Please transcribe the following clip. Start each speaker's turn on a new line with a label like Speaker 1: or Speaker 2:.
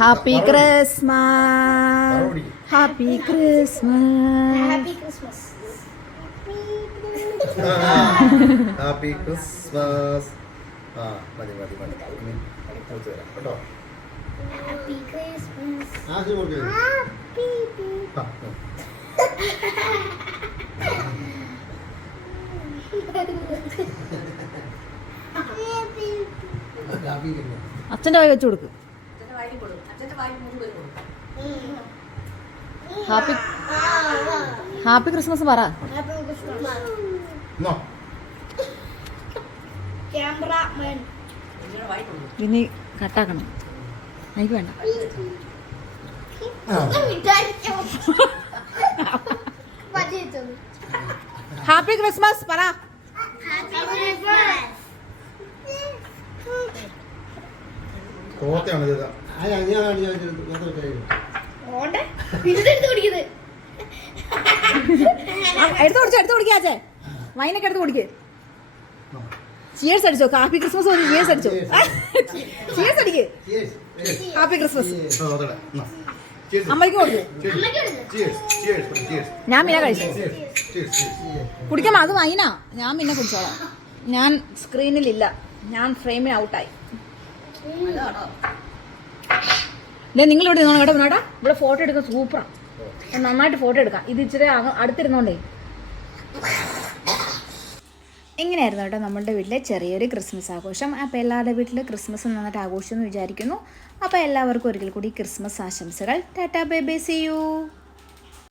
Speaker 1: Happy Christmas happy Christmas
Speaker 2: happy Christmas
Speaker 3: happy Christmas ആ മതി മതി മതി. കൊടുത്തു തരാം. കേട്ടോ?
Speaker 2: ഹാപ്പി ക്രിസ്മസ്
Speaker 4: ആദ്യം കൊടുക്കരുത്.
Speaker 2: ഹാപ്പി
Speaker 3: ആ, ഉം.
Speaker 4: കാപ്പി കിട്ടും.
Speaker 1: അച്ഛന്റെ വായി വെച്ചു കൊടുക്കും. ഹാപ്പി ഹാപ്പി ക്രിസ്മസ് പറ.
Speaker 2: ക്രിസ്മസ്.
Speaker 1: ഇനി കട്ടാക്കണം. എനിക്ക് വേണ്ട. ഹാപ്പി ക്രിസ്മസ് പറ.
Speaker 3: ഹാപ്പി ഇത്
Speaker 1: എടുത്ത് കുടിച്ചോ എടുത്ത് കുടിക്കാച്ചേ വൈനൊക്കെ എടുത്ത് കുടിക്ക് ചിയേഴ്സ് അടിച്ചോ? ഹാപ്പി ക്രിസ്മസ് ഒരു ചിയേഴ്സ് അടിച്ചോ? ചിയേഴ്സ് അടിക്ക്. Happy Christmas. അമ്മയ്ക്ക് കൊടുക്ക്. ഞാൻ പിന്നെ കഴിച്ചു. കുടിക്കാം അത് വൈനാ. ഞാൻ പിന്നെ കുടിച്ചോളാം. ഞാൻ സ്ക്രീനിലില്ല ഞാൻ ഫ്രെയിമിൽ ഔട്ടായി നിങ്ങൾ ഇവിടെ നിന്നോ ഇവിടെ നോട്ടാ ഇവിടെ ഫോട്ടോ എടുക്കാൻ സൂപ്പറാണ് നന്നായിട്ട് ഫോട്ടോ എടുക്കാം. ഇത് ഇച്ചിരി അടുത്തിരുന്നോണ്ടേ. എങ്ങനെയായിരുന്നു കേട്ടോ നമ്മുടെ വീട്ടിലെ ചെറിയൊരു ക്രിസ്മസ് ആഘോഷം. അപ്പോൾ എല്ലാവരുടെ വീട്ടിലും ക്രിസ്മസ് നന്നായിട്ട് ആഘോഷിച്ചെന്ന് വിചാരിക്കുന്നു. അപ്പോൾ എല്ലാവർക്കും ഒരിക്കൽ കൂടി ക്രിസ്മസ് ആശംസകൾ. Tata ബേബേ C U